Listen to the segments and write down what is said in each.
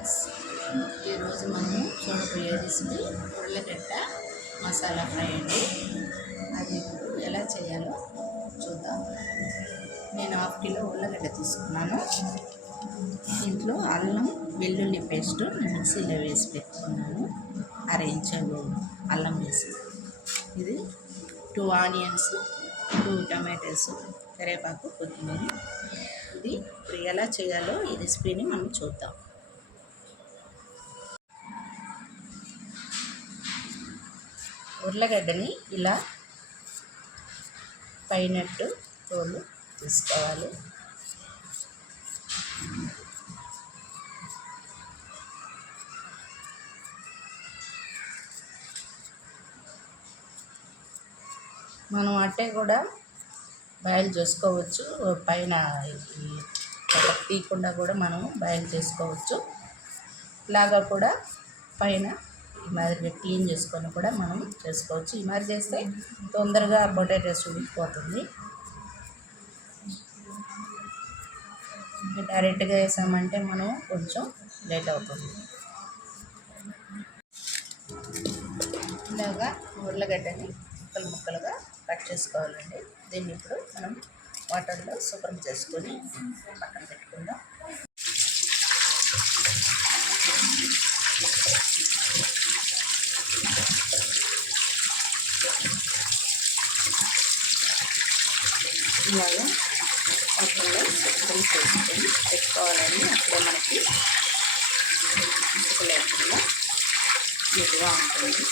Friends, ఈరోజు మనము చూడబోయే రెసిపీ ఉర్లగడ్డ మసాలా ఫ్రై అండి. అది ఇప్పుడు ఎలా చేయాలో చూద్దాం. నేను 1/2 కిలో ఉర్లగడ్డ తీసుకున్నాను. ఇంట్లో అల్లం వెల్లుల్లి పేస్ట్ మిక్సీలో వేసి పెట్టుకున్నాను. 1/2 ఇంచు అల్లం వేసి, ఇది 2 ఆనియన్స్, 2 టమాటోస్, కరివేపాకు, కొత్తిమీర. ఇది ఇప్పుడు ఎలా చేయాలో ఈ రెసిపీని మనం చూద్దాం. ఉర్లగడ్డని ఇలా పైనట్టు తోలు తీసుకోవాలి. మనం అట్టే కూడా బాయిల్ చేసుకోవచ్చు. పైన తీయకుండా కూడా మనం బాయిల్ చేసుకోవచ్చు. ఇలాగా కూడా పైన ఈ మాదిరిగా క్లీన్ చేసుకొని కూడా మనం చేసుకోవచ్చు. ఈ మాదిరి చేస్తే తొందరగా పొటాటోస్ ఉడికిపోతుంది. డైరెక్ట్గా వేసామంటే మనం కొంచెం లేట్ అవుతుంది. ఇలాగా ఉర్లగడ్డని ముక్కలుగా కట్ చేసుకోవాలండి. దీన్ని ఇప్పుడు మనం వాటర్లో శుభ్రం చేసుకొని పక్కన పెట్టుకుందాం. ఇలాగా వాటర్లో శుభ్రం చేసుకొని పెట్టుకోవాలండి. అప్పుడే మనకి ఇసుక లేకుండా నీట్గా ఉంటుంది.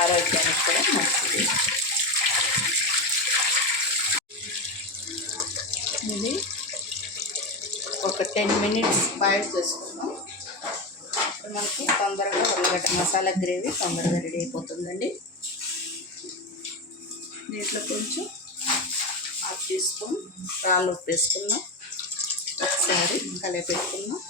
ఆరోగ్యానికి కూడా మంచిది. ఇది ఒక 10 మినిట్స్ బాయిల్ చేసుకుందాం. ఇప్పుడు మనకి తొందరగా ఉర్లగడ్డ మసాలా గ్రేవీ తొందరగా రెడీ అయిపోతుందండి. దీంట్లో కొంచెం 1/2 టీ స్పూన్ రాళ్ళు ఉప్పు వేసుకుందాం. ఒకసారి కలిపెట్టుకుందాం.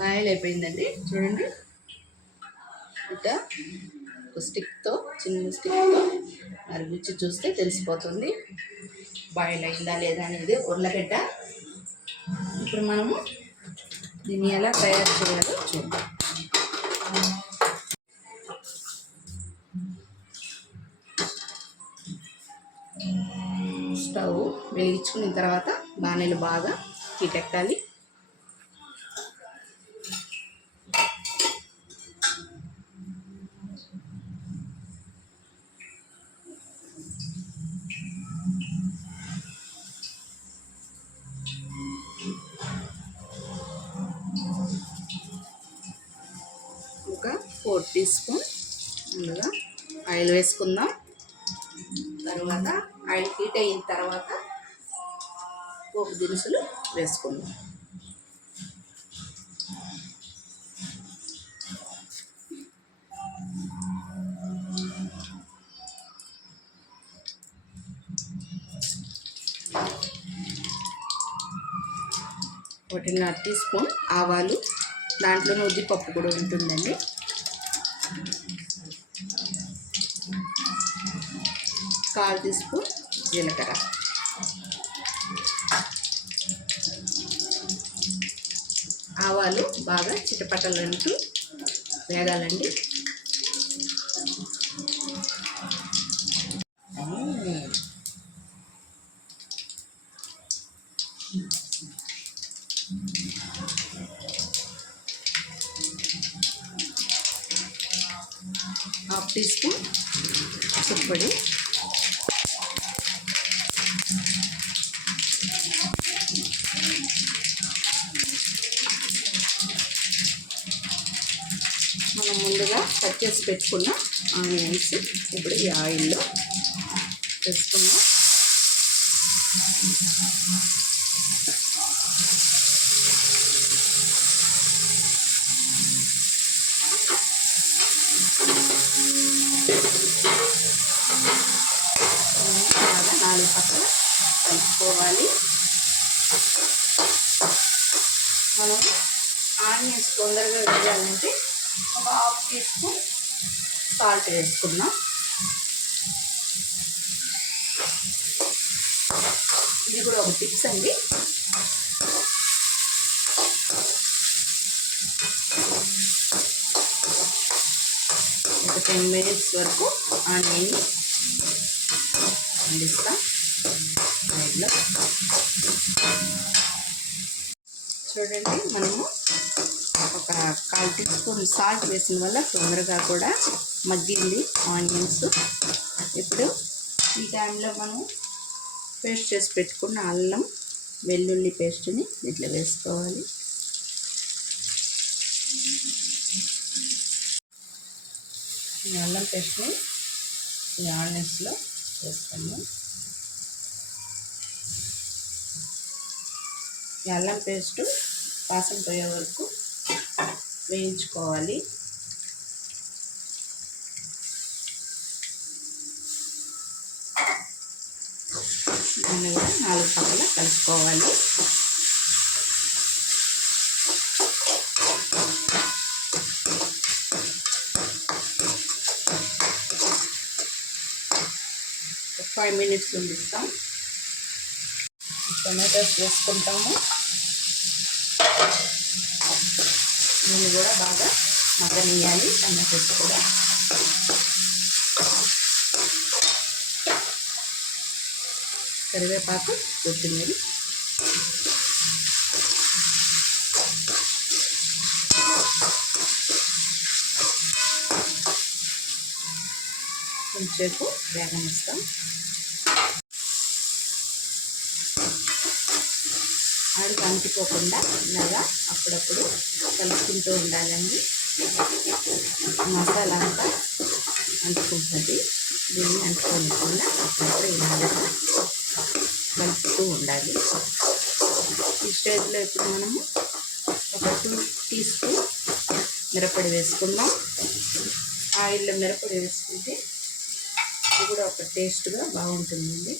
బాయిల్ అయిపోయిందండి. చూడండి, ఇంకా ఒక స్టిక్తో, చిన్న స్టిక్తో మరి రుచి చూస్తే తెలిసిపోతుంది బాయిల్ అయిందా లేదా అనేది ఉర్లగడ్డ. ఇప్పుడు మనము దీన్ని ఎలా తయారు చేయాలో చూద్దాం. స్టవ్ వెలిగించుకున్న తర్వాత బాణీలు బాగా హీటెక్కాలి. ఒక 4 టీ స్పూన్ ముందుగా ఆయిల్ వేసుకుందాం. తర్వాత ఆయిల్ హీట్ అయిన తర్వాత పోపు దినుసులు వేసుకుందాం. ఒకటి 1/2 టీ స్పూన్ ఆవాలు, దాంట్లోనే ఉద్దిపప్పు కూడా ఉంటుందండి. కాల్ టీ స్పూన్ జీలకర్ర, ఆవాలు బాగా చిటపటలంటూ వేగాలండి. హాఫ్ టీ స్పూన్ ఉప్పుపొడి, మనం ముందుగా కట్ చేసి పెట్టుకున్న ఆనియన్స్ ఇప్పుడు ఈ ఆయిల్లో వేసుకున్నాం. బాగా 4 పక్కల కలుపుకోవాలి. మనం ఆనియన్స్ తొందరగా వేయాలంటే ఒక 1/2 టీ స్పూన్ సాల్ట్ వేసుకుందాం. ఇది కూడా ఒక టిప్స్ అండి. ఒక 10 మినిట్స్ వరకు ఆనియన్ని వండిస్తాం ఆయిల్లో. చూడండి, మనము ఒక 1/4 టీ స్పూన్ సాల్ట్ వేసిన వల్ల తొందరగా కూడా మగ్గింది ఆనియన్స్. ఇప్పుడు ఈ టైంలో మనం పేస్ట్ చేసి పెట్టుకున్న అల్లం వెల్లుల్లి పేస్ట్ని ఇట్లా వేసుకోవాలి. ఈ అల్లం పేస్ట్ని ఈ ఆనియన్స్లో వేసుకుందాం. ఈ అల్లం పేస్టు వాసన పోయే వరకు వేయించుకోవాలి. దాన్ని కూడా 4 పక్కల కలుపుకోవాలి. ఒక 5 మినిట్స్ ఉండిస్తాం. టమాటోస్ వేసుకుంటాము. దీన్ని కూడా బాగా మగ్గనియాలి. టమాటోస్ కూడా కరివేపాకు, కొత్తిమీర, కొంచెంసేపు వేగనిస్తాం. ఆడికి అంటిపోకుండా ఇలాగా అప్పుడప్పుడు కలుపుకుంటూ ఉండాలండి. మసాలా అంతా అంటుకుంటుంది. దీన్ని అంటుకోకుండా అప్పుడప్పుడు ఇలాగా కలుపుతూ ఉండాలి. ఈ స్టేజ్లో ఇప్పుడు మనము ఒక 2 టీ స్పూన్ మిరప్పొడి వేసుకుందాం. ఆయిల్లో మిరప్పొడి వేసుకుంటే ఇది కూడా ఒక టేస్ట్గా బాగుంటుందండి.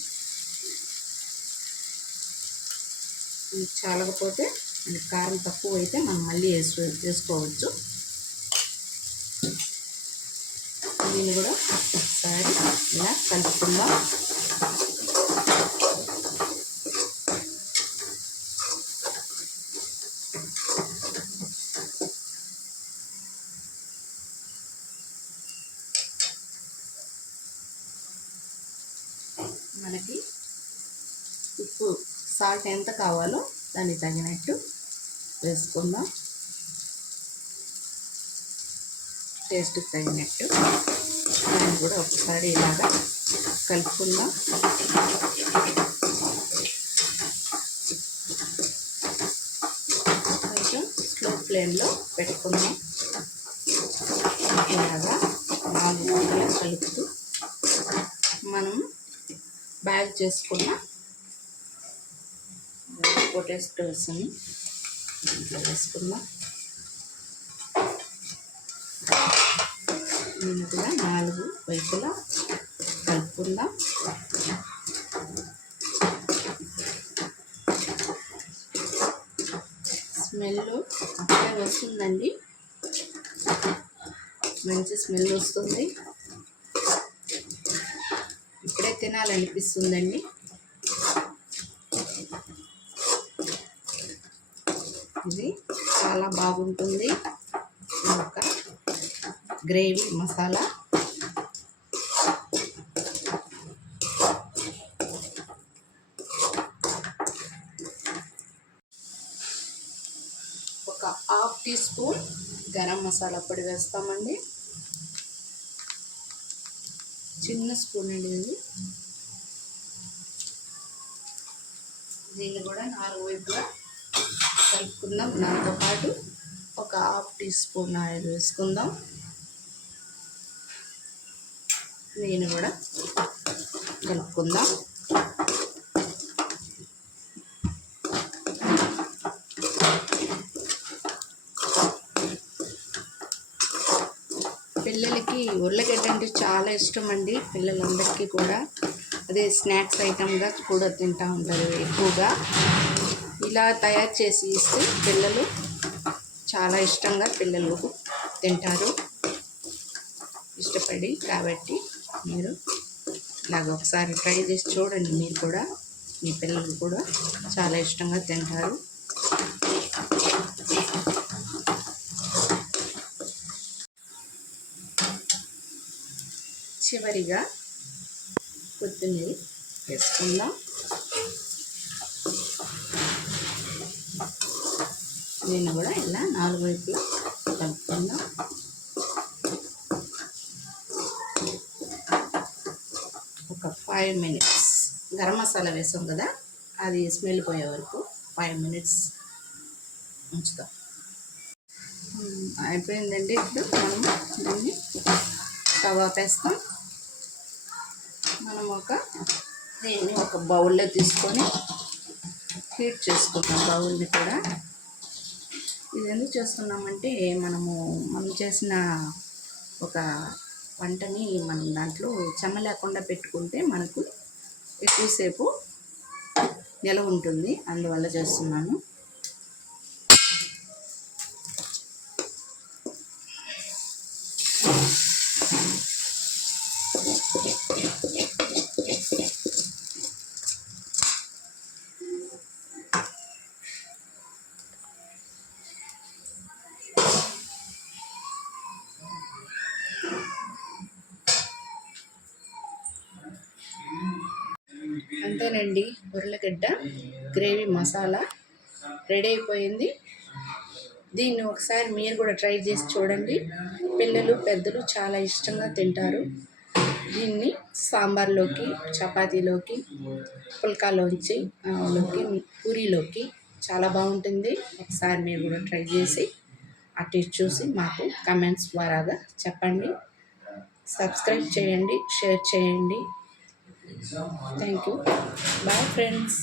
చాలకపోతే కారం తక్కువ అయితే మనం మళ్ళీ వేసుకోవచ్చు. దీన్ని కూడా ఒకసారి ఇలా కలుపుకుందాం. మనకి ఉప్పు, సాల్ట్ ఎంత కావాలో దానికి తగినట్టు వేసుకుందాం. టేస్ట్కి తగినట్టు దాన్ని కూడా ఒకసారి ఇలాగా కలుపుకుందాం. కొంచెం స్లో ఫ్లేమ్లో పెట్టుకుందాం. ఇలాగా 4 వందల కలుపుతూ మనం బాయిల్ చేసుకున్న పొటాటోస్ని ఇట్లా వేసుకుందాం. దీన్ని కూడా 4 వైపులా కలుపుకుందాం. స్మెల్ అప్పుడే వస్తుందండి. మంచి స్మెల్ వస్తుంది. ఇప్పుడే తినాలనిపిస్తుందండి. ఇది చాలా బాగుంటుంది. ఒక గ్రేవీ మసాలా. ఒక 1/2 టీ స్పూన్ గరం మసాలా పొడి వేస్తామండి. చిన్న స్పూన్ అండి ఇది. దీన్ని కూడా 4 వైపులా కలుపుకుందాం. దాంతో పాటు ఒక 1/2 టీ స్పూన్ ఆయిల్ వేసుకుందాం. దీన్ని కూడా కలుపుకుందాం. పిల్లలకి ఉర్లగడ్డ అంటే చాలా ఇష్టం అండి. పిల్లలందరికీ కూడా అదే స్నాక్స్ ఐటమ్గా కూడా తింటూ ఉంటారు ఎక్కువగా. ఇలా తయారు చేసి ఇస్తే పిల్లలు చాలా ఇష్టంగా తింటారు ఇష్టపడి. కాబట్టి మీరు ఇలాగ ఒకసారి ట్రై చేసి చూడండి. మీరు కూడా మీ పిల్లలు కూడా చాలా ఇష్టంగా తింటారు. చివరిగా కొత్తిమీర వేసుకుందాం. దీన్ని కూడా ఇలా 4 వైపులా కలుపుకుందాం. ఒక 5 మినిట్స్ గరం మసాలా వేసాం కదా, అది స్మెల్ పోయే వరకు 5 మినిట్స్ ఉంచుతాం. అయిపోయిందండి. ఇప్పుడు మనము దీన్ని స్టవ్ ఆపేస్తాం. మనం దీన్ని ఒక బౌల్లో తీసుకొని హీట్ చేసుకుంటాం. బౌల్ని కూడా ఇది ఎందుకు చేస్తున్నామంటే మనం చేసిన ఒక వంటని మనం దాంట్లో చెమ్మ లేకుండా పెట్టుకుంటే మనకు ఎక్కువసేపు నిలవ ఉంటుంది. అందువల్ల చేస్తున్నాను. అంతేనండి, ఉర్లగడ్డ గ్రేవీ మసాలా రెడీ అయిపోయింది. దీన్ని ఒకసారి మీరు కూడా ట్రై చేసి చూడండి. పిల్లలు పెద్దలు చాలా ఇష్టంగా తింటారు. దీన్ని సాంబార్లోకి, చపాతీలోకి, పుల్కాలోకి, పూరీలోకి చాలా బాగుంటుంది. ఒకసారి మీరు కూడా ట్రై చేసి ఆ టేస్ట్ చూసి మాకు కమెంట్స్ ద్వారాగా చెప్పండి. సబ్స్క్రైబ్ చేయండి, షేర్ చేయండి. Thank you. Bye friends.